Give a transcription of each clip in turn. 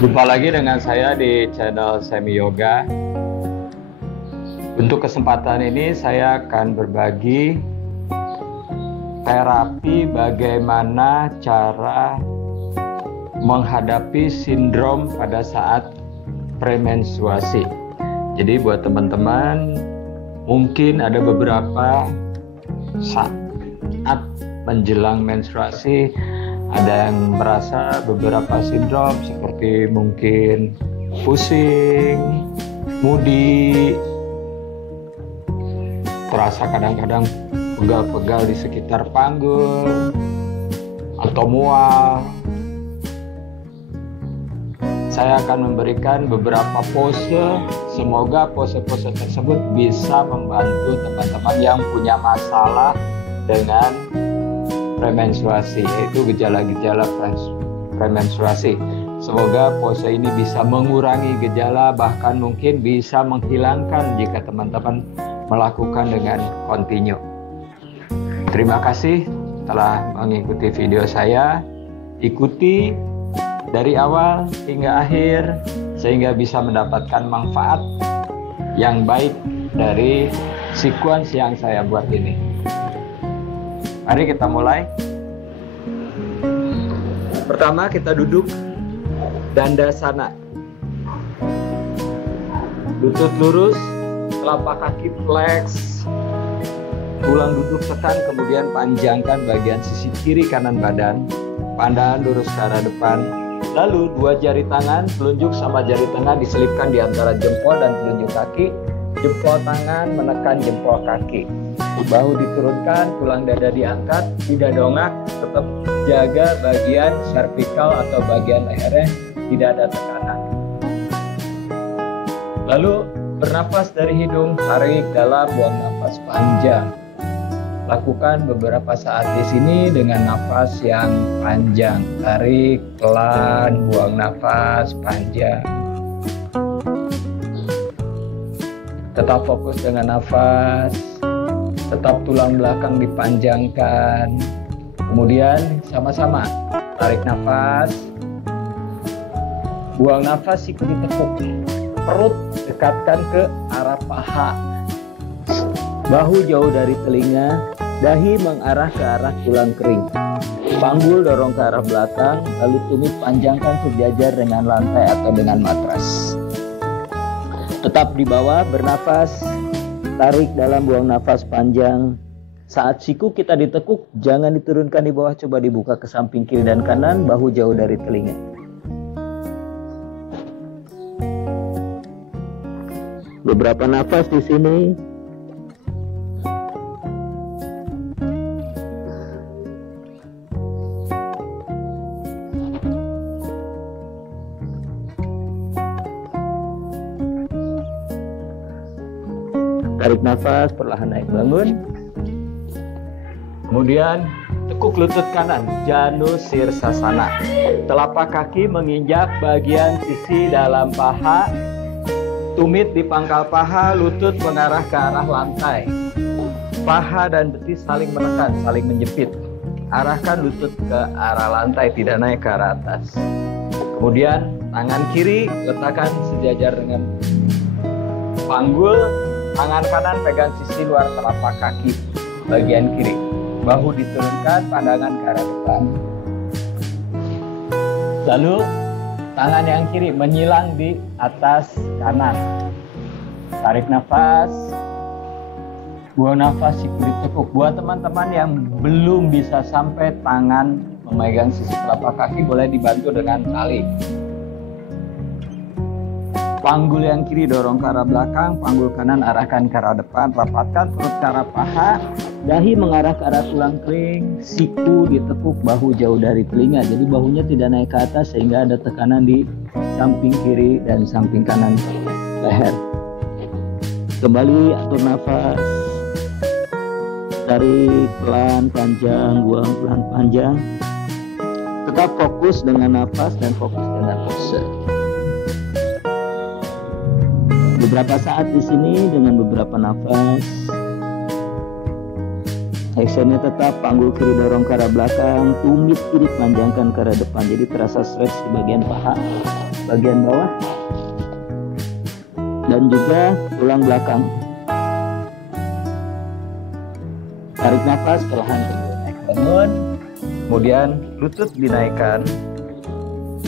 Jumpa lagi dengan saya di channel Semi Yoga. Untuk kesempatan ini saya akan berbagi terapi bagaimana cara menghadapi sindrom pada saat premenstruasi. Jadi buat teman-teman, mungkin ada beberapa saat menjelang menstruasi ada yang merasa beberapa sindrom seperti mungkin pusing, moody, terasa kadang-kadang pegal-pegal di sekitar panggul atau mual. Saya akan memberikan beberapa pose, semoga pose-pose tersebut bisa membantu teman-teman yang punya masalah dengan premenstruasi, yaitu gejala-gejala premenstruasi. Semoga pose ini bisa mengurangi gejala, bahkan mungkin bisa menghilangkan jika teman-teman melakukan dengan kontinu. Terima kasih telah mengikuti video saya. Ikuti dari awal hingga akhir sehingga bisa mendapatkan manfaat yang baik dari sequence yang saya buat ini. Mari kita mulai. Pertama kita duduk dandasana. Lutut lurus, telapak kaki flex, tulang duduk tekan, kemudian panjangkan bagian sisi kiri kanan badan. Pandangan lurus ke arah depan. Lalu dua jari tangan, telunjuk sama jari tengah diselipkan di antara jempol dan telunjuk kaki. Jempol tangan menekan jempol kaki. Bahu diturunkan, tulang dada diangkat, tidak dongak, tetap jaga bagian cervical atau bagian lehernya tidak ada tekanan. Lalu bernafas dari hidung, tarik dalam, buang nafas panjang. Lakukan beberapa saat di sini dengan nafas yang panjang. Tarik pelan, buang nafas panjang. Tetap fokus dengan nafas. Tetap tulang belakang dipanjangkan. Kemudian sama-sama tarik nafas. Buang nafas, siku ditekuk. Perut dekatkan ke arah paha. Bahu jauh dari telinga. Dahi mengarah ke arah tulang kering. Panggul dorong ke arah belakang. Lalu tumit panjangkan sejajar dengan lantai atau dengan matras. Tetap di bawah, bernafas. Tarik dalam, buang nafas panjang. Saat siku kita ditekuk, jangan diturunkan di bawah, coba dibuka ke samping kiri dan kanan, bahu jauh dari telinga. Beberapa nafas di sini. Tarik nafas, perlahan naik bangun. Kemudian tekuk lutut kanan, Janu Sirsasana. Telapak kaki menginjak bagian sisi dalam paha. Tumit di pangkal paha, lutut mengarah ke arah lantai. Paha dan betis saling menekan, saling menjepit. Arahkan lutut ke arah lantai, tidak naik ke arah atas. Kemudian tangan kiri letakkan sejajar dengan panggul. Tangan kanan pegang sisi luar telapak kaki bagian kiri. Bahu diturunkan, pandangan ke arah depan. Lalu tangan yang kiri menyilang di atas kanan. Tarik nafas. Buang nafas, siku ditekuk. Buat teman-teman yang belum bisa sampai tangan memegang sisi telapak kaki, boleh dibantu dengan tali. Panggul yang kiri dorong ke arah belakang, panggul kanan arahkan ke arah depan, rapatkan perut ke arah paha, dahi mengarah ke arah tulang kering, siku ditekuk, bahu jauh dari telinga. Jadi bahunya tidak naik ke atas sehingga ada tekanan di samping kiri dan samping kanan leher. Kembali atur nafas. Tarik pelan panjang, buang pelan panjang. Tetap fokus dengan nafas dan fokus dengan pose. Beberapa saat di sini dengan beberapa nafas. Actionnya tetap panggul kiri dorong ke arah belakang, tumit kiri panjangkan ke arah depan. Jadi terasa stretch di bagian paha, bagian bawah, dan juga tulang belakang. Tarik nafas perlahan, naik bangun, kemudian lutut dinaikkan,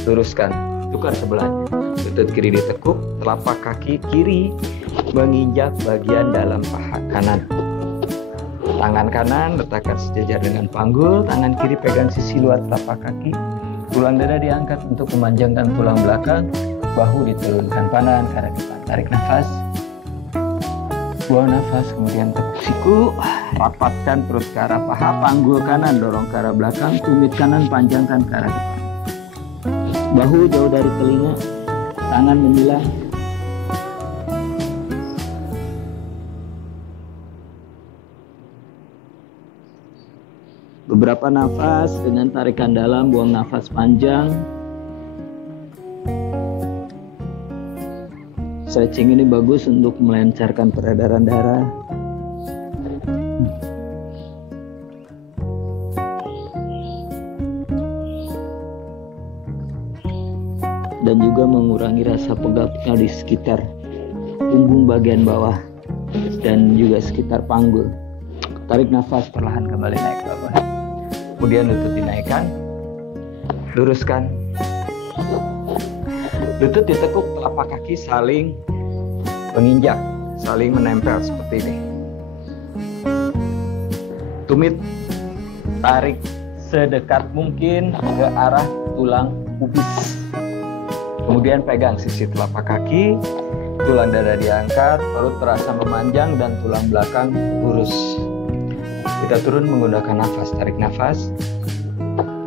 luruskan, tukar sebelahnya. Lutut kiri ditekuk, telapak kaki kiri menginjak bagian dalam paha kanan. Tangan kanan letakkan sejajar dengan panggul, tangan kiri pegang sisi luar telapak kaki, tulang dada diangkat untuk memanjangkan tulang belakang, bahu diturunkan kanan ke arah depan. Tarik nafas, buang nafas, kemudian tekuk siku, rapatkan perut ke arah paha, panggul kanan dorong ke arah belakang, tumit kanan panjangkan ke arah depan. Bahu jauh dari telinga, tangan menyilang. Beberapa nafas dengan tarikan dalam, buang nafas panjang. Stretching ini bagus untuk melancarkan peredaran darah. Dan juga mengurangi rasa pegal-pegal di sekitar punggung bagian bawah dan juga sekitar panggul. Tarik nafas perlahan, kembali naik ke bawah. Kemudian lutut dinaikkan, luruskan. Lutut ditekuk, telapak kaki saling menginjak, saling menempel seperti ini. Tumit, tarik sedekat mungkin ke arah tulang pubis. Kemudian pegang sisi telapak kaki, tulang dada diangkat, perut terasa memanjang dan tulang belakang lurus. Kita turun menggunakan nafas. Tarik nafas,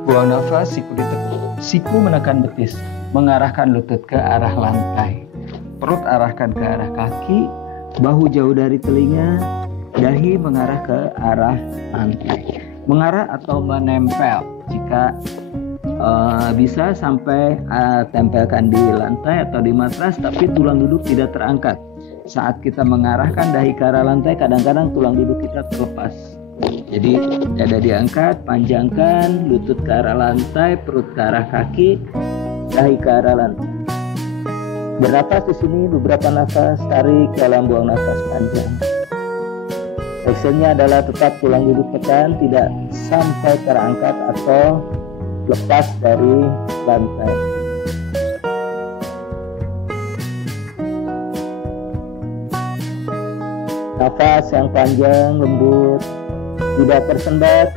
buang nafas, siku ditekuk, siku menekan betis, mengarahkan lutut ke arah lantai, perut arahkan ke arah kaki, bahu jauh dari telinga, dahi mengarah ke arah lantai. Mengarah atau menempel, jika bisa sampai tempelkan di lantai atau di matras, tapi tulang duduk tidak terangkat. Saat kita mengarahkan dahi ke arah lantai, kadang-kadang tulang duduk kita terlepas. Jadi dada diangkat, panjangkan, lutut ke arah lantai, perut ke arah kaki, dahi ke arah lantai. Bernapas di sini beberapa nafas, tarik dalam, buang nafas panjang. Actionnya adalah tetap tulang duduk tekan, tidak sampai terangkat atau lepas dari lantai. Nafas yang panjang, lembut, tidak tersendat,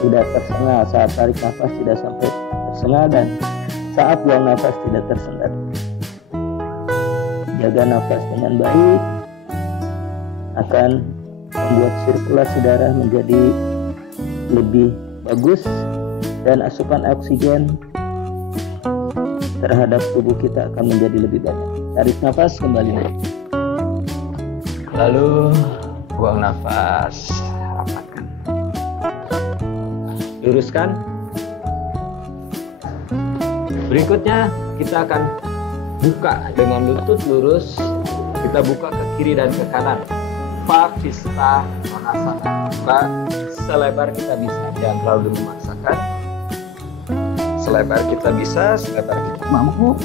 tidak tersengal. Saat tarik nafas tidak sampai tersengal, dan saat buang nafas tidak tersendat. Jaga nafas dengan baik akan membuat sirkulasi darah menjadi lebih bagus dan asupan oksigen terhadap tubuh kita akan menjadi lebih banyak. Tarik nafas, kembali naik. Lalu buang nafas, rapatkan. Luruskan. Berikutnya kita akan buka dengan lutut lurus. Kita buka ke kiri dan ke kanan. Pavista Konasana. Buka selebar kita bisa, jangan terlalu memaksakan. Selebar kita bisa, selebar kita mampu.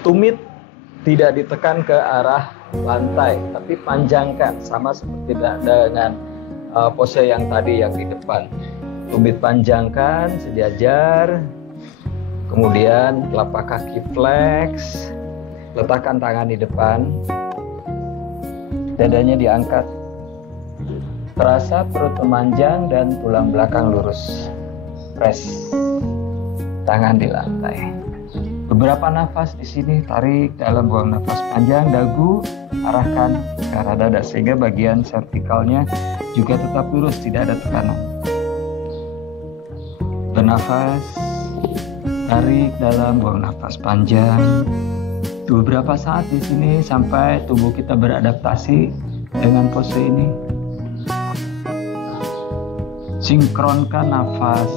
Tumit tidak ditekan ke arah lantai, tapi panjangkan, sama seperti dengan pose yang tadi yang di depan. Tumit panjangkan sejajar, kemudian telapak kaki flex, letakkan tangan di depan, dadanya diangkat, terasa perut memanjang dan tulang belakang lurus. Press tangan di lantai. Beberapa nafas di sini, tarik dalam, buang nafas panjang, dagu arahkan ke arah dada sehingga bagian vertikalnya juga tetap lurus, tidak ada tekanan. Bernafas, tarik dalam, buang nafas panjang. Beberapa saat di sini sampai tubuh kita beradaptasi dengan pose ini. Sinkronkan nafas.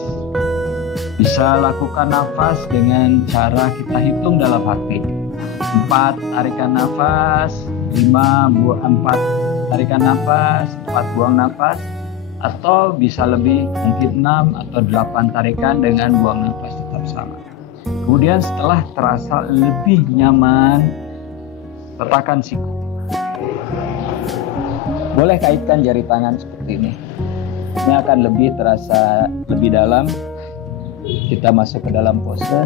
Bisa lakukan nafas dengan cara kita hitung dalam hati. 4 tarikan nafas, 4 tarikan nafas, 4 buang nafas, atau bisa lebih, mungkin 6 atau 8 tarikan dengan buang nafas tetap sama. Kemudian setelah terasa lebih nyaman, letakkan siku. Boleh kaitkan jari tangan seperti ini. Ini akan lebih terasa lebih dalam. Kita masuk ke dalam pose.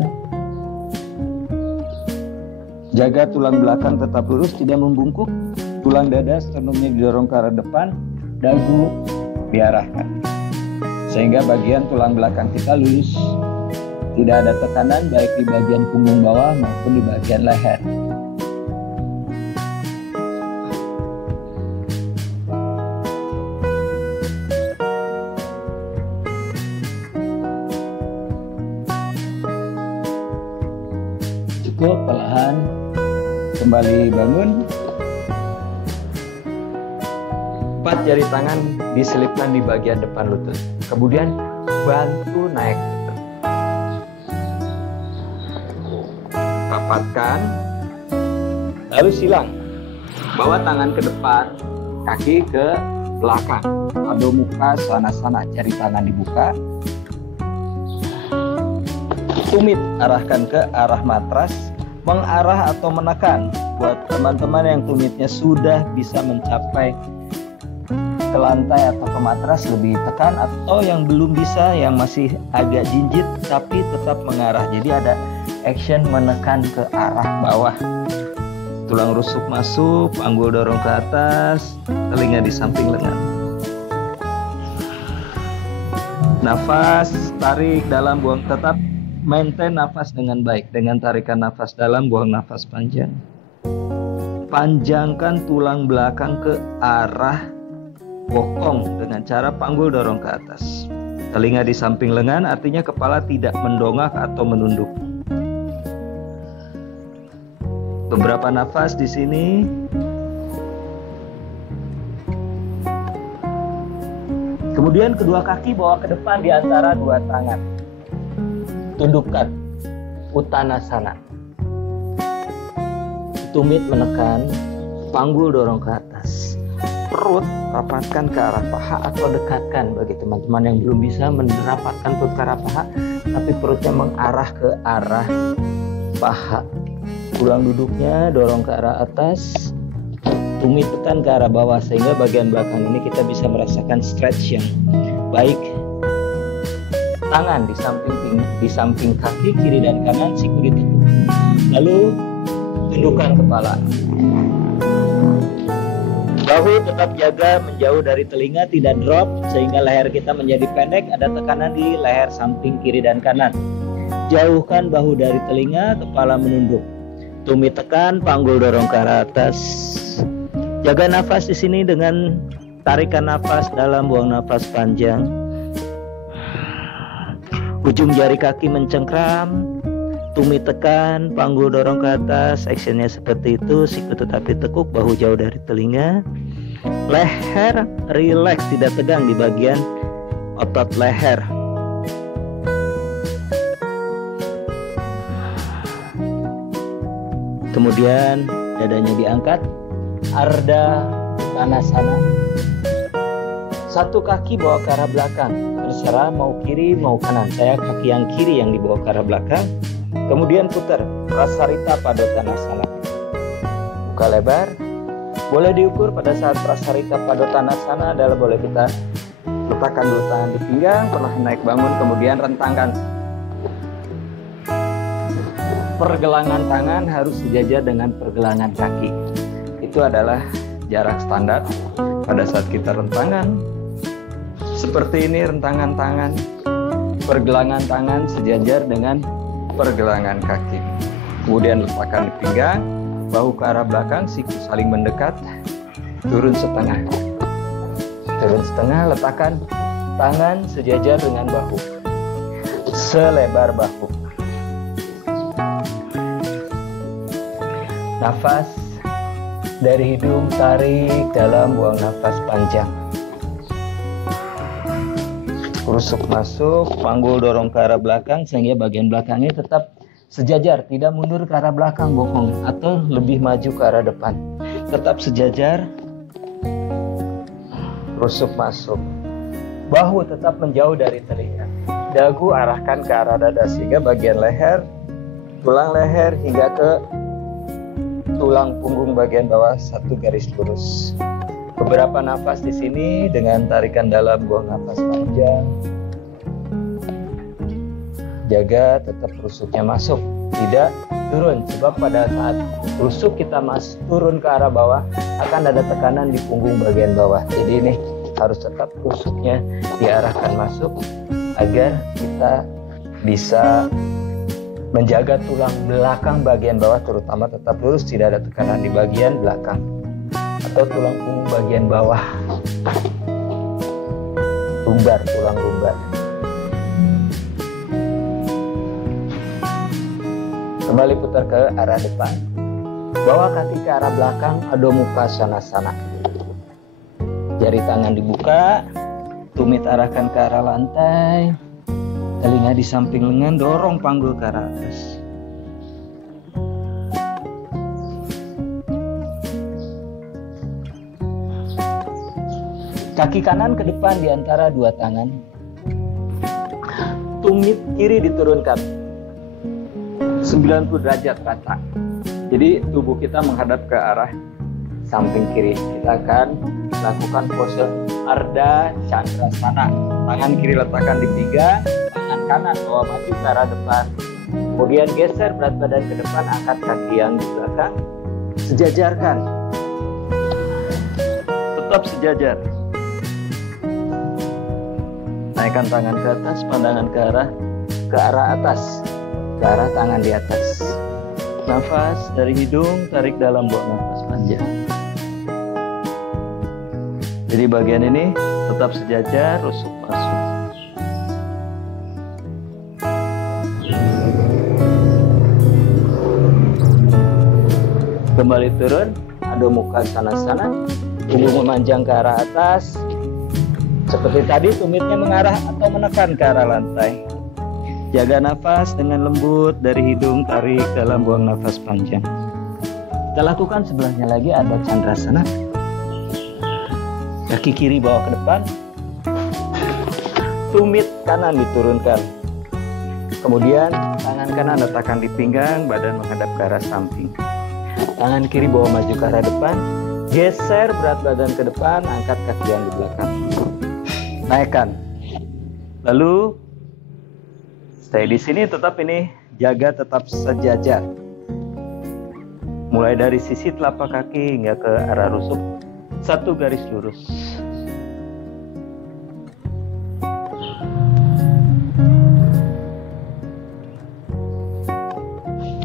Jaga tulang belakang tetap lurus, tidak membungkuk. Tulang dada, sternumnya didorong ke arah depan, dagu diarahkan. Sehingga bagian tulang belakang kita lurus. Tidak ada tekanan baik di bagian punggung bawah maupun di bagian leher. Cukup, perlahan kembali bangun. 4 jari tangan diselipkan di bagian depan lutut. Kemudian bantu naik. Rapatkan, lalu silang. Bawa tangan ke depan, kaki ke belakang. Adho muka sana-sana, jari tangan dibuka. Tumit arahkan ke arah matras, mengarah atau menekan. Buat teman-teman yang tumitnya sudah bisa mencapai ke lantai atau ke matras, lebih tekan, atau yang belum bisa, yang masih agak jinjit tapi tetap mengarah. Jadi ada action menekan ke arah bawah. Tulang rusuk masuk, panggul dorong ke atas, telinga di samping lengan. Nafas, tarik dalam, buang, tetap maintain nafas dengan baik. Dengan tarikan nafas dalam, buang nafas panjang. Panjangkan tulang belakang ke arah bokong dengan cara panggul dorong ke atas. Telinga di samping lengan, artinya kepala tidak mendongak atau menunduk. Beberapa nafas di sini. Kemudian kedua kaki bawa ke depan di antara dua tangan. Tundukkan, Uttanasana. Tumit menekan, panggul dorong ke atas. Perut rapatkan ke arah paha atau dekatkan. Bagi teman-teman yang belum bisa merapatkan perut ke arah paha, tapi perutnya mengarah ke arah paha. Tulang duduknya dorong ke arah atas, tumit tekan ke arah bawah, sehingga bagian belakang ini kita bisa merasakan stretch yang baik. Tangan di samping kaki kiri dan kanan, siku ditekuk. Lalu tundukkan kepala. Bahu tetap jaga menjauh dari telinga, tidak drop, sehingga leher kita menjadi pendek. Ada tekanan di leher samping kiri dan kanan. Jauhkan bahu dari telinga, kepala menunduk. Tumit tekan, panggul dorong ke arah atas. Jaga nafas di sini dengan tarikan nafas dalam, buang nafas panjang. Ujung jari kaki mencengkram, tumit tekan, panggul dorong ke atas. Actionnya seperti itu, siku tetapi tekuk, bahu jauh dari telinga. Leher relax, tidak tegang di bagian otot leher. Kemudian dadanya diangkat, Ardha Uttanasana. Satu kaki bawa ke arah belakang, terserah mau kiri mau kanan. Saya kaki yang kiri yang dibawa ke arah belakang. Kemudian putar, Prasarita Padottanasana. Buka lebar. Boleh diukur pada saat Prasarita Padottanasana adalah boleh kita letakkan dulu tangan di pinggang, perlahan naik bangun, kemudian rentangkan. Pergelangan tangan harus sejajar dengan pergelangan kaki. Itu adalah jarak standar pada saat kita rentangan. Seperti ini rentangan tangan. Pergelangan tangan sejajar dengan pergelangan kaki. Kemudian letakkan di pinggang, bahu ke arah belakang, siku saling mendekat. Turun setengah. Turun setengah, letakkan tangan sejajar dengan bahu. Selebar bahu. Nafas dari hidung, tarik dalam, buang nafas panjang. Rusuk masuk, panggul dorong ke arah belakang, sehingga bagian belakangnya tetap Sejajar, tidak mundur ke arah belakang bokong atau lebih maju ke arah depan. Tetap sejajar. Rusuk masuk. Bahu tetap menjauh dari telinga. Dagu arahkan ke arah dada sehingga bagian leher, tulang leher hingga ke tulang punggung bagian bawah satu garis lurus. Beberapa nafas di sini dengan tarikan dalam, buang nafas panjang. Jaga tetap rusuknya masuk, tidak turun, sebab pada saat rusuk kita turun ke arah bawah akan ada tekanan di punggung bagian bawah. Jadi ini harus tetap rusuknya diarahkan masuk agar kita bisa menjaga tulang belakang bagian bawah terutama tetap lurus, tidak ada tekanan di bagian belakang atau tulang punggung bagian bawah, lumbar, tulang lumbar. Kembali putar ke arah depan. Bawa kaki ke arah belakang, Adho Mukha Svanasana. Jari tangan dibuka, tumit arahkan ke arah lantai, telinga di samping lengan, dorong panggul ke arah atas. Kaki kanan ke depan di antara dua tangan. Tumit kiri diturunkan 90 derajat rata. Jadi tubuh kita menghadap ke arah samping kiri. Kita akan lakukan pose Ardha Chandrasana. Tangan kiri letakkan di pinggang, tangan kanan bawa maju ke arah depan. Kemudian geser berat badan ke depan, angkat kaki yang di belakang. Sejajarkan. Tetap sejajar. Naikkan tangan ke atas, pandangan ke arah atas. Ke arah tangan di atas. Nafas dari hidung, tarik dalam, buang nafas panjang. Jadi bagian ini tetap sejajar, rusuk masuk. Kembali turun, Adho Mukha Svanasana. Punggung memanjang ke arah atas. Seperti tadi, tumitnya mengarah atau menekan ke arah lantai. Jaga nafas dengan lembut dari hidung, tarik dalam, buang nafas panjang. Kita lakukan sebelahnya lagi, ada Chandrasana. Kaki kiri bawa ke depan, tumit kanan diturunkan. Kemudian tangan kanan letakkan di pinggang, badan menghadap ke arah samping. Tangan kiri bawa maju ke arah depan, geser berat badan ke depan, angkat kaki yang di belakang. Naikkan. Lalu stay di sini, tetap ini, jaga tetap sejajar. Mulai dari sisi telapak kaki hingga ke arah rusuk, satu garis lurus.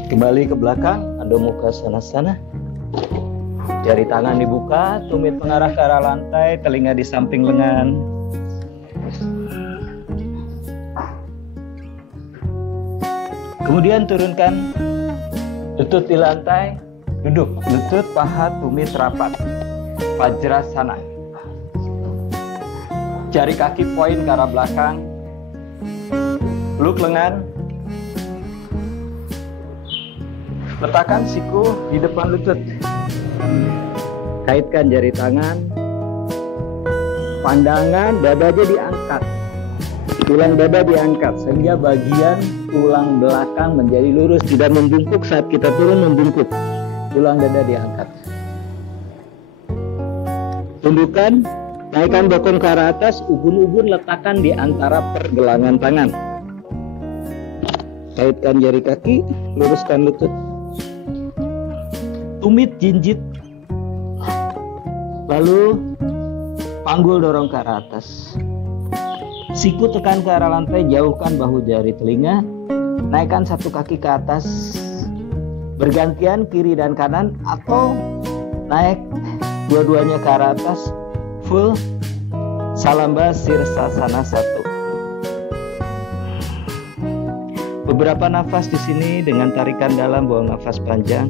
Kembali ke belakang, Adho Mukha Svanasana. Jari tangan dibuka, tumit mengarah ke arah lantai, telinga di samping lengan. Kemudian turunkan lutut di lantai, duduk, lutut, paha, tumit rapat. Vajrasana. Jari kaki poin ke arah belakang, peluk lengan, letakkan siku di depan lutut. Kaitkan jari tangan, pandangan dadanya diangkat, tulang dada diangkat sehingga bagian tulang belakang menjadi lurus, tidak membungkuk saat kita turun, membungkuk. Tulang dada diangkat. Tundukkan, naikkan bokong ke arah atas, ubun-ubun letakkan di antara pergelangan tangan. Kaitkan jari kaki, luruskan lutut. Tumit jinjit. Lalu panggul dorong ke arah atas. Siku tekan ke arah lantai, jauhkan bahu jari telinga. Naikkan satu kaki ke atas, bergantian kiri dan kanan, atau naik dua-duanya ke arah atas, full Salamba Sirsasana 1. Beberapa nafas di sini dengan tarikan dalam, buang nafas panjang.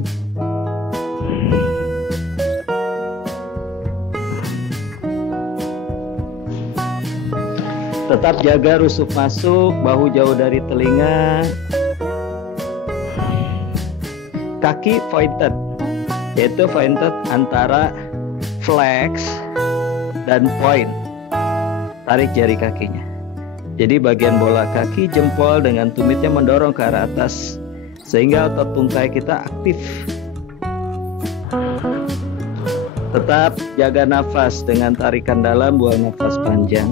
Tetap jaga rusuk masuk, bahu jauh dari telinga. kaki pointed, yaitu pointed antara flex dan point. Tarik jari kakinya. Jadi bagian bola kaki, jempol dengan tumitnya mendorong ke arah atas sehingga otot tungkai kita aktif. Tetap jaga nafas dengan tarikan dalam, buang nafas panjang.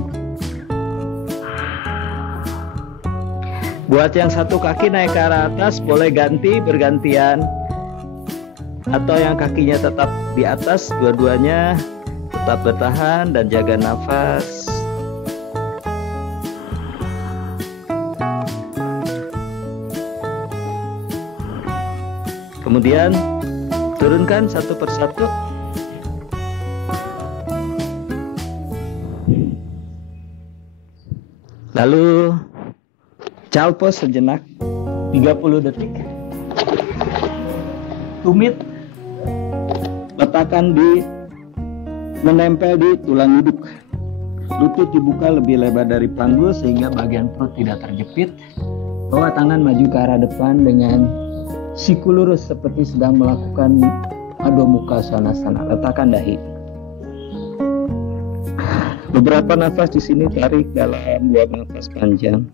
Buat yang satu kaki naik ke arah atas, boleh ganti bergantian. Atau yang kakinya tetap di atas, dua-duanya tetap bertahan dan jaga nafas. Kemudian turunkan satu persatu. Lalu child pose sejenak 30 detik. Tumit letakkan menempel di tulang luduk. Lutut dibuka lebih lebar dari panggul sehingga bagian perut tidak terjepit. Bawa tangan maju ke arah depan dengan siku lurus seperti sedang melakukan Adho Mukha Svanasana. Letakkan dahi. Beberapa nafas di sini, tarik dalam, buang nafas panjang.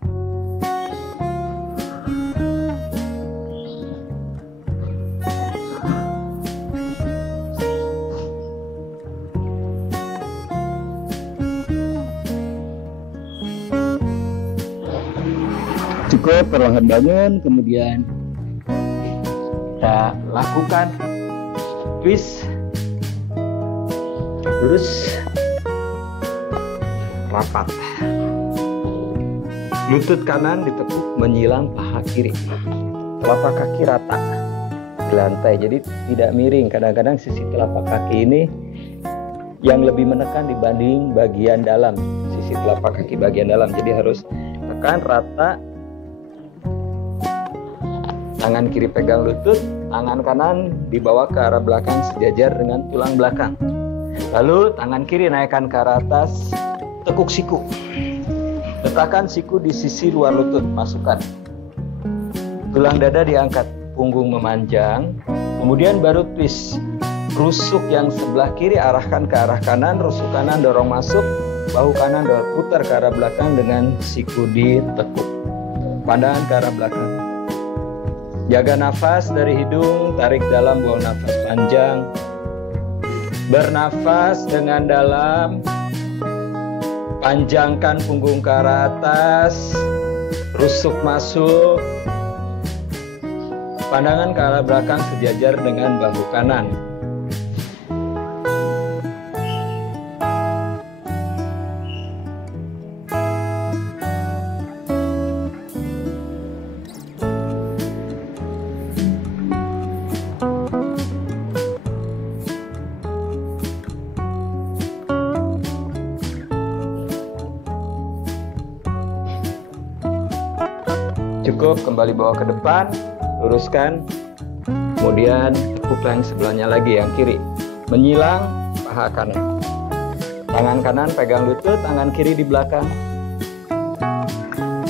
Cukup, perlahan bangun, kemudian kita lakukan twist, lurus, rapat. Lutut kanan ditekuk menyilang paha kiri. Telapak kaki rata di lantai, jadi tidak miring. Kadang-kadang sisi telapak kaki ini yang lebih menekan dibanding bagian dalam, sisi telapak kaki bagian dalam. Jadi harus tekan rata. Tangan kiri pegang lutut, tangan kanan dibawa ke arah belakang sejajar dengan tulang belakang. Lalu tangan kiri naikkan ke arah atas, tekuk siku. Letakkan siku di sisi luar lutut, masukkan. Tulang dada diangkat, punggung memanjang. Kemudian baru twist. Rusuk yang sebelah kiri arahkan ke arah kanan, rusuk kanan dorong masuk, bahu kanan dorong putar ke arah belakang dengan siku ditekuk. Pandangan ke arah belakang. Jaga nafas dari hidung, tarik dalam, buang nafas panjang. Bernafas dengan dalam, panjangkan punggung ke arah atas, rusuk masuk, pandangan ke arah belakang sejajar dengan bahu kanan. Cukup, kembali bawa ke depan, luruskan, kemudian tekuk yang sebelahnya lagi, yang kiri, menyilang paha kanan. Tangan kanan pegang lutut, tangan kiri di belakang.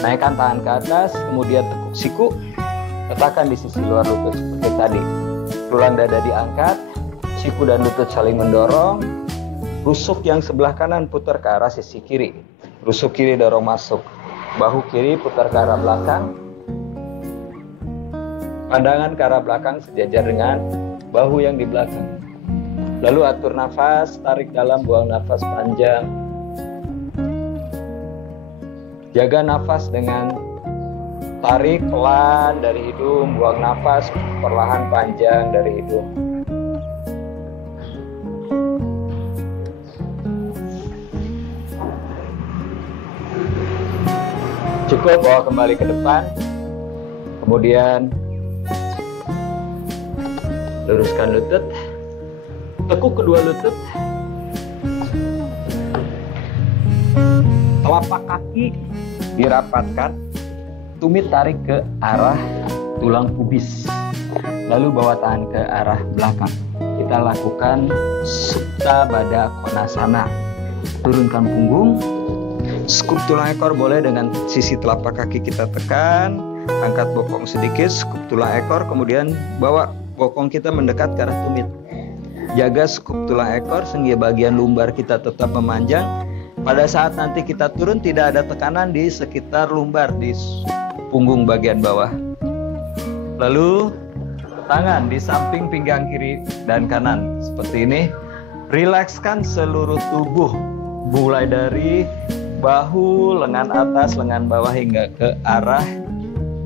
Naikkan tangan ke atas, kemudian tekuk siku, letakkan di sisi luar lutut seperti tadi. Tulang dada diangkat, siku dan lutut saling mendorong. Rusuk yang sebelah kanan putar ke arah sisi kiri. Rusuk kiri dorong masuk. Bahu kiri putar ke arah belakang. Pandangan ke arah belakang sejajar dengan bahu yang di belakang. Lalu atur nafas, tarik dalam, buang nafas panjang. Jaga nafas dengan tarik pelan dari hidung, buang nafas perlahan panjang dari hidung. Cukup, bawa kembali ke depan. Kemudian luruskan lutut, tekuk kedua lutut, telapak kaki dirapatkan, tumit tarik ke arah tulang pubis, lalu bawa tangan ke arah belakang. Kita lakukan Supta Baddha Konasana. Turunkan punggung, skup tulang ekor boleh dengan sisi telapak kaki kita tekan, angkat bokong sedikit, skup tulang ekor, kemudian bawa bokong kita mendekat ke arah tumit. Jaga skup tulang ekor sehingga bagian lumbar kita tetap memanjang. Pada saat nanti kita turun tidak ada tekanan di sekitar lumbar, di punggung bagian bawah. Lalu tangan di samping pinggang kiri dan kanan seperti ini. Rilekskan seluruh tubuh, mulai dari bahu, lengan atas, lengan bawah hingga ke arah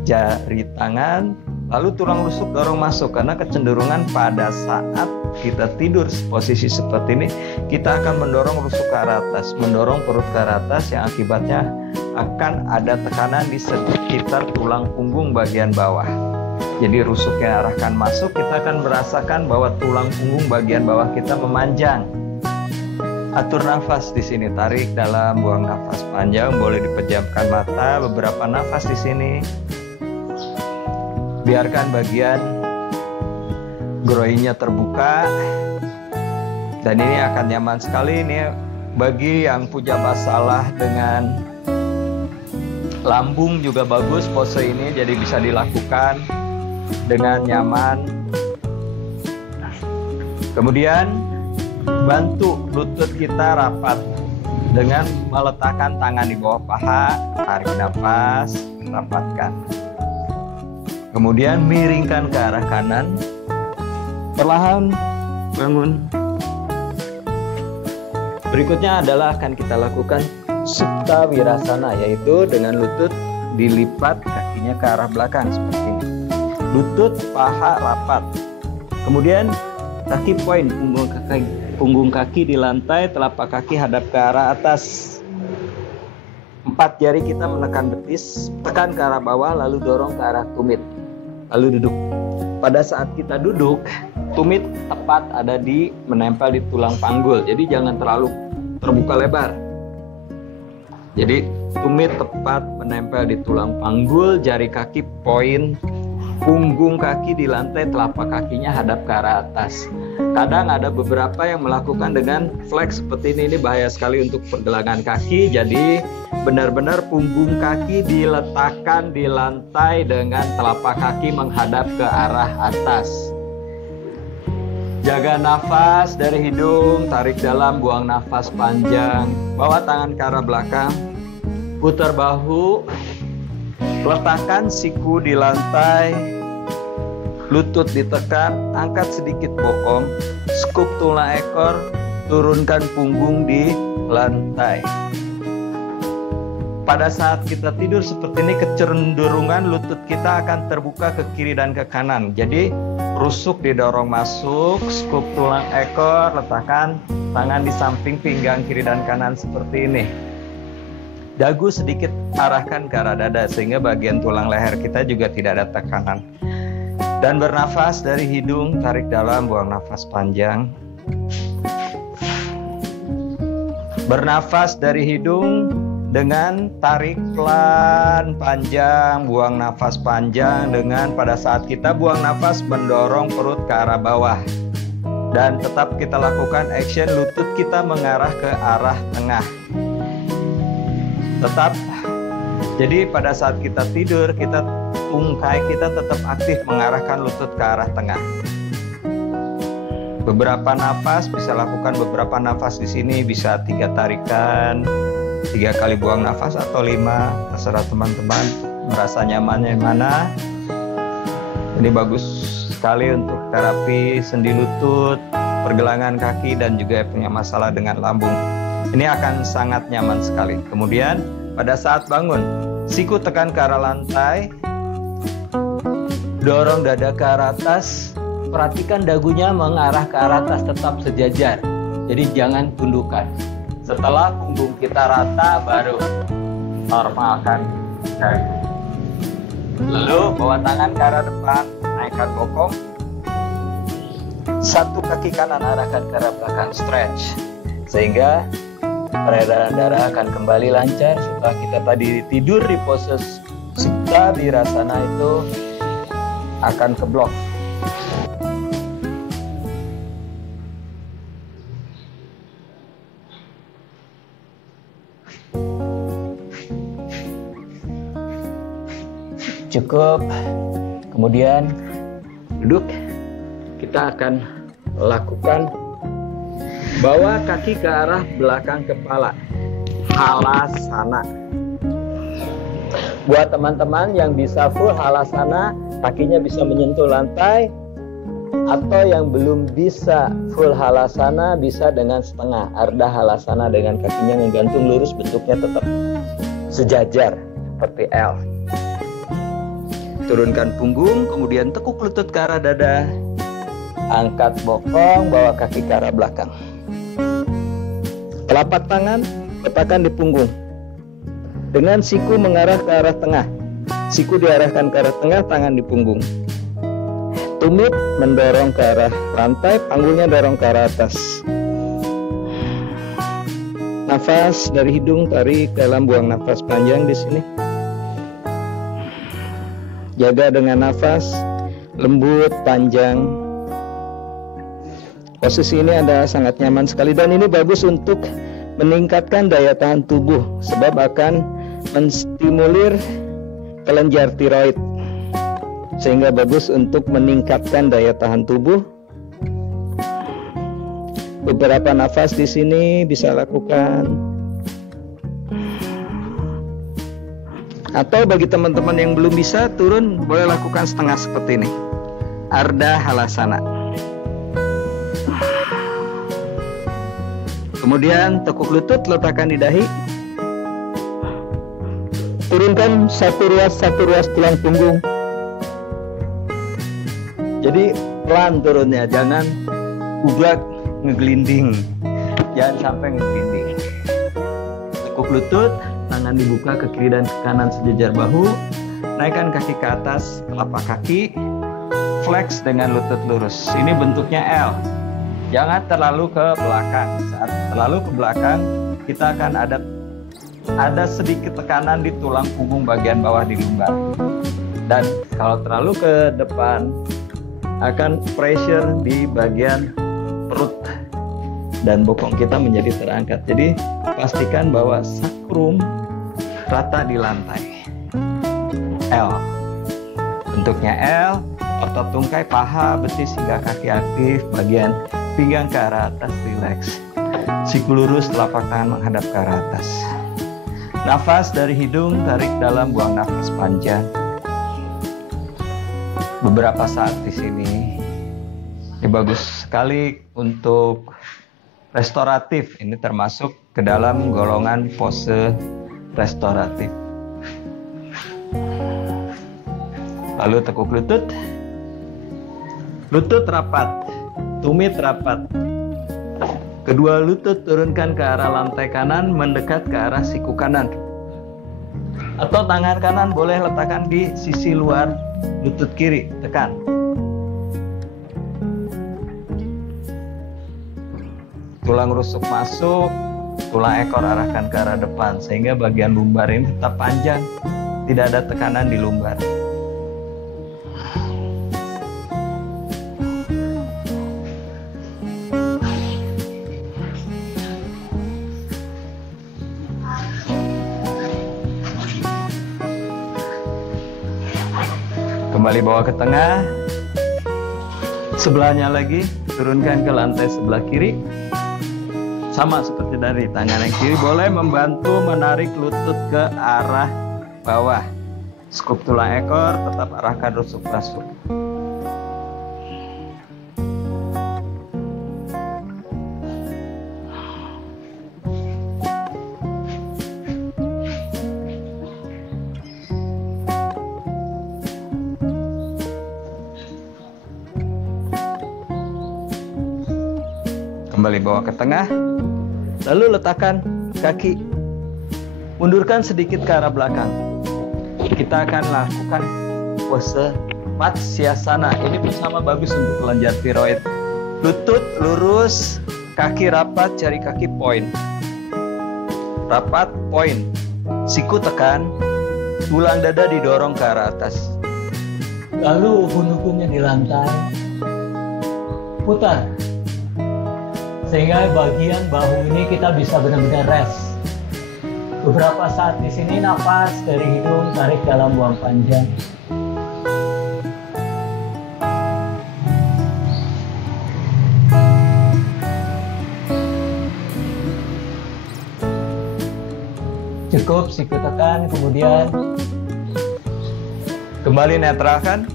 jari tangan. Lalu tulang rusuk dorong masuk, karena kecenderungan pada saat kita tidur posisi seperti ini, kita akan mendorong rusuk ke arah atas, mendorong perut ke arah atas, yang akibatnya akan ada tekanan di sekitar tulang punggung bagian bawah. Jadi rusuknya arahkan masuk, kita akan merasakan bahwa tulang punggung bagian bawah kita memanjang. Atur nafas di sini, tarik dalam, buang nafas panjang, boleh dipejamkan mata, beberapa nafas di sini. Biarkan bagian groinnya terbuka, dan ini akan nyaman sekali ini bagi yang punya masalah dengan lambung juga bagus pose ini, jadi bisa dilakukan dengan nyaman. Kemudian bantu lutut kita rapat dengan meletakkan tangan di bawah paha, tarik nafas, rapatkan. Kemudian miringkan ke arah kanan, perlahan bangun. Berikutnya adalah akan kita lakukan Supta Wirasana, yaitu dengan lutut dilipat, kakinya ke arah belakang seperti ini. Lutut, paha rapat. Kemudian kaki poin, punggung kaki di lantai, telapak kaki hadap ke arah atas. 4 jari kita menekan betis, tekan ke arah bawah, lalu dorong ke arah tumit. Lalu duduk. Pada saat kita duduk, tumit tepat ada di menempel di tulang panggul. Jadi jangan terlalu terbuka lebar. Jadi tumit tepat menempel di tulang panggul, jari kaki poin, punggung kaki di lantai, telapak kakinya hadap ke arah atas. Kadang ada beberapa yang melakukan dengan flex seperti ini bahaya sekali untuk pergelangan kaki. Jadi benar-benar punggung kaki diletakkan di lantai dengan telapak kaki menghadap ke arah atas. Jaga nafas dari hidung, tarik dalam, buang nafas panjang. Bawa tangan ke arah belakang, putar bahu, letakkan siku di lantai, lutut ditekan, angkat sedikit bokong, skup tulang ekor, turunkan punggung di lantai. Pada saat kita tidur seperti ini, kecenderungan lutut kita akan terbuka ke kiri dan ke kanan. Jadi rusuk didorong masuk, skup tulang ekor, letakkan tangan di samping pinggang kiri dan kanan seperti ini. Dagu sedikit arahkan ke arah dada sehingga bagian tulang leher kita juga tidak ada tekanan. Dan bernafas dari hidung, tarik dalam, buang nafas panjang. Bernafas dari hidung dengan tarik pelan panjang, buang nafas panjang, dengan pada saat kita buang nafas mendorong perut ke arah bawah. Dan tetap kita lakukan action lutut kita mengarah ke arah tengah. Tetap. Jadi pada saat kita tidur, tungkai kita tetap aktif mengarahkan lutut ke arah tengah. Beberapa nafas, bisa lakukan beberapa nafas di sini, bisa 3 tarikan, 3 kali buang nafas atau 5, terserah teman-teman merasa nyamannya mana. Ini bagus sekali untuk terapi sendi lutut, pergelangan kaki, dan juga punya masalah dengan lambung. Ini akan sangat nyaman sekali. Kemudian pada saat bangun, siku tekan ke arah lantai, dorong dada ke arah atas, perhatikan dagunya mengarah ke arah atas, tetap sejajar. Jadi jangan tundukkan. Setelah punggung kita rata, baru normalkan dagu. Lalu bawa tangan ke arah depan, naikkan bokong. Satu kaki kanan arahkan ke arah belakang, stretch. Sehingga peredaran darah akan kembali lancar. Setelah kita tadi tidur di pose Supta Wirasana itu akan keblok. Cukup. Kemudian duduk. kita akan lakukan bawa kaki ke arah belakang kepala, halasana. Buat teman-teman yang bisa full halasana, kakinya bisa menyentuh lantai, atau yang belum bisa full halasana bisa dengan setengah, ardha halasana, dengan kakinya menggantung lurus, bentuknya tetap sejajar seperti L. Turunkan punggung, kemudian tekuk lutut ke arah dada, angkat bokong, bawa kaki ke arah belakang. Telapak tangan letakkan di punggung, dengan siku mengarah ke arah tengah. Siku diarahkan ke arah tengah, tangan di punggung. Tumit mendorong ke arah lantai, panggulnya dorong ke arah atas. Nafas dari hidung, tarik dalam, buang nafas panjang di sini. Jaga dengan nafas lembut, panjang. Posisi ini adalah sangat nyaman sekali, dan ini bagus untuk meningkatkan daya tahan tubuh sebab akan menstimulir kelenjar tiroid, sehingga bagus untuk meningkatkan daya tahan tubuh. Beberapa nafas di sini bisa lakukan. Atau bagi teman-teman yang belum bisa turun, boleh lakukan setengah seperti ini, ardha halasana. Kemudian tekuk lutut letakkan di dahi. Turunkan satu ruas tulang punggung. Jadi pelan turunnya, jangan ublak ngeglinding. Jangan sampai ngeglinding. Tekuk lutut, tangan dibuka ke kiri dan ke kanan sejajar bahu. Naikkan kaki ke atas, telapak kaki flex dengan lutut lurus. Ini bentuknya L. Jangan terlalu ke belakang. Saat terlalu ke belakang, kita akan ada sedikit tekanan di tulang punggung bagian bawah di lumbar. Dan kalau terlalu ke depan, akan pressure di bagian perut dan bokong kita menjadi terangkat. Jadi pastikan bahwa sakrum rata di lantai. L. Bentuknya L. Otot tungkai, paha, betis hingga kaki aktif. Bagian pinggang ke arah atas rileks. Siku lurus, telapak tangan menghadap ke arah atas. Nafas dari hidung, tarik dalam, buang nafas panjang. Beberapa saat di sini. Ini bagus sekali untuk restoratif. Ini termasuk ke dalam golongan pose restoratif. Lalu tekuk lutut. Lutut rapat, tumit rapat. Kedua lutut turunkan ke arah lantai kanan, mendekat ke arah siku kanan. Atau tangan kanan boleh letakkan di sisi luar lutut kiri, tekan. Tulang rusuk masuk, tulang ekor arahkan ke arah depan, sehingga bagian lumbar ini tetap panjang, tidak ada tekanan di lumbar. Kembali bawa ke tengah, sebelahnya lagi, turunkan ke lantai sebelah kiri. Sama seperti dari tangan yang kiri, boleh membantu menarik lutut ke arah bawah. Skup tulang ekor, tetap arahkan rusuk rasuk. Kembali bawa ke tengah, lalu letakkan kaki, mundurkan sedikit ke arah belakang. Kita akan lakukan pose Matsyasana. Ini bersama bagus untuk kelenjar tiroid. Lutut lurus, kaki rapat, jari kaki point. Rapat, point. Siku tekan, tulang dada didorong ke arah atas. Lalu ubun-ubunnya di lantai, putar. Sehingga bagian bahu ini kita bisa benar-benar rest. Beberapa saat di sini nafas dari hidung, tarik dalam, buang panjang. Cukup, siku tekan, kemudian kembali netralkan.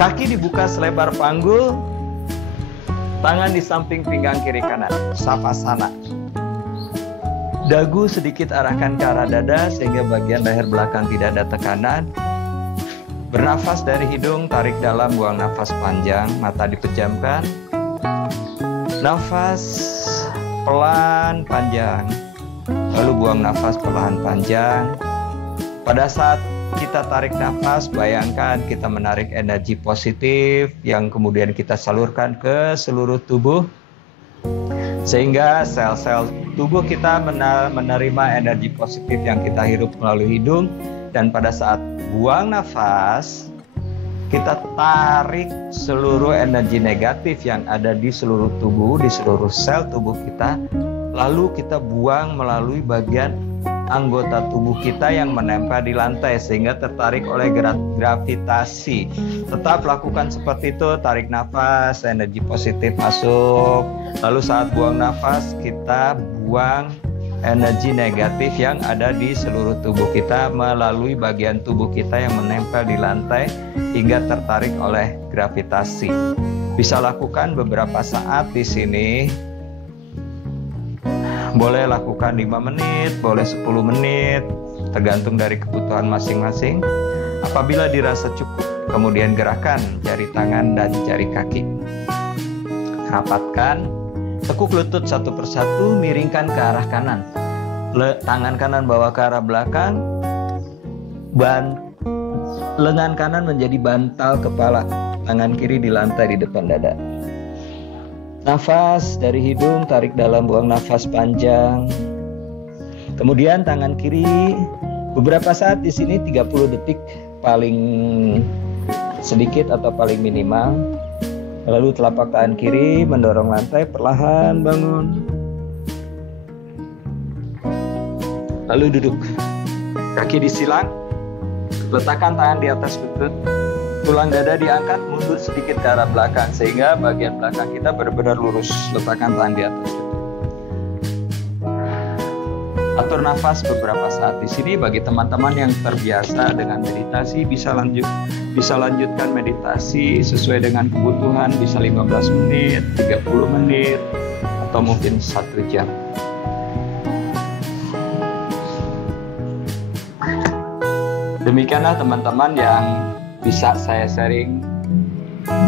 Kaki dibuka selebar panggul, tangan di samping pinggang kiri kanan, Savasana. Dagu sedikit arahkan ke arah dada sehingga bagian leher belakang tidak ada tekanan. Bernafas dari hidung, tarik dalam, buang nafas panjang, mata dipejamkan. Nafas pelan panjang, lalu buang nafas perlahan panjang. Pada saat kita tarik nafas, bayangkan kita menarik energi positif yang kemudian kita salurkan ke seluruh tubuh, sehingga sel-sel tubuh kita menerima energi positif yang kita hirup melalui hidung. Dan pada saat buang nafas, kita tarik seluruh energi negatif yang ada di seluruh tubuh, di seluruh sel tubuh kita, lalu kita buang melalui bagian anggota tubuh kita yang menempel di lantai sehingga tertarik oleh gravitasi. Tetap lakukan seperti itu, tarik nafas, energi positif masuk, lalu saat buang nafas kita buang energi negatif yang ada di seluruh tubuh kita melalui bagian tubuh kita yang menempel di lantai hingga tertarik oleh gravitasi. Bisa lakukan beberapa saat di sini. Boleh lakukan 5 menit, boleh 10 menit, tergantung dari kebutuhan masing-masing. Apabila dirasa cukup, kemudian gerakan jari tangan dan jari kaki. Rapatkan, tekuk lutut satu persatu, miringkan ke arah kanan. Tangan kanan bawa ke arah belakang, lengan kanan menjadi bantal kepala, tangan kiri di lantai di depan dada. Nafas dari hidung, tarik dalam, buang nafas panjang. Kemudian tangan kiri beberapa saat di sini 30 detik paling sedikit atau paling minimal. Lalu telapak tangan kiri mendorong lantai, perlahan bangun. Lalu duduk. Kaki disilang. Letakkan tangan di atas lutut. Tulang dada diangkat mundur sedikit ke arah belakang sehingga bagian belakang kita benar-benar lurus. Letakkan tangan di atas lutut. Atur nafas beberapa saat di sini. Bagi teman-teman yang terbiasa dengan meditasi bisa lanjutkan meditasi sesuai dengan kebutuhan, bisa 15 menit, 30 menit, atau mungkin 1 jam. Demikianlah teman-teman yang bisa saya sharing.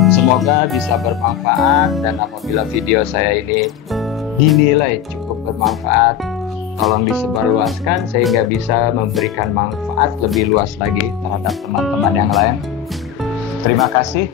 Semoga bisa bermanfaat, dan apabila video saya ini dinilai cukup bermanfaat, tolong disebarluaskan sehingga bisa memberikan manfaat lebih luas lagi terhadap teman-teman yang lain. Terima kasih.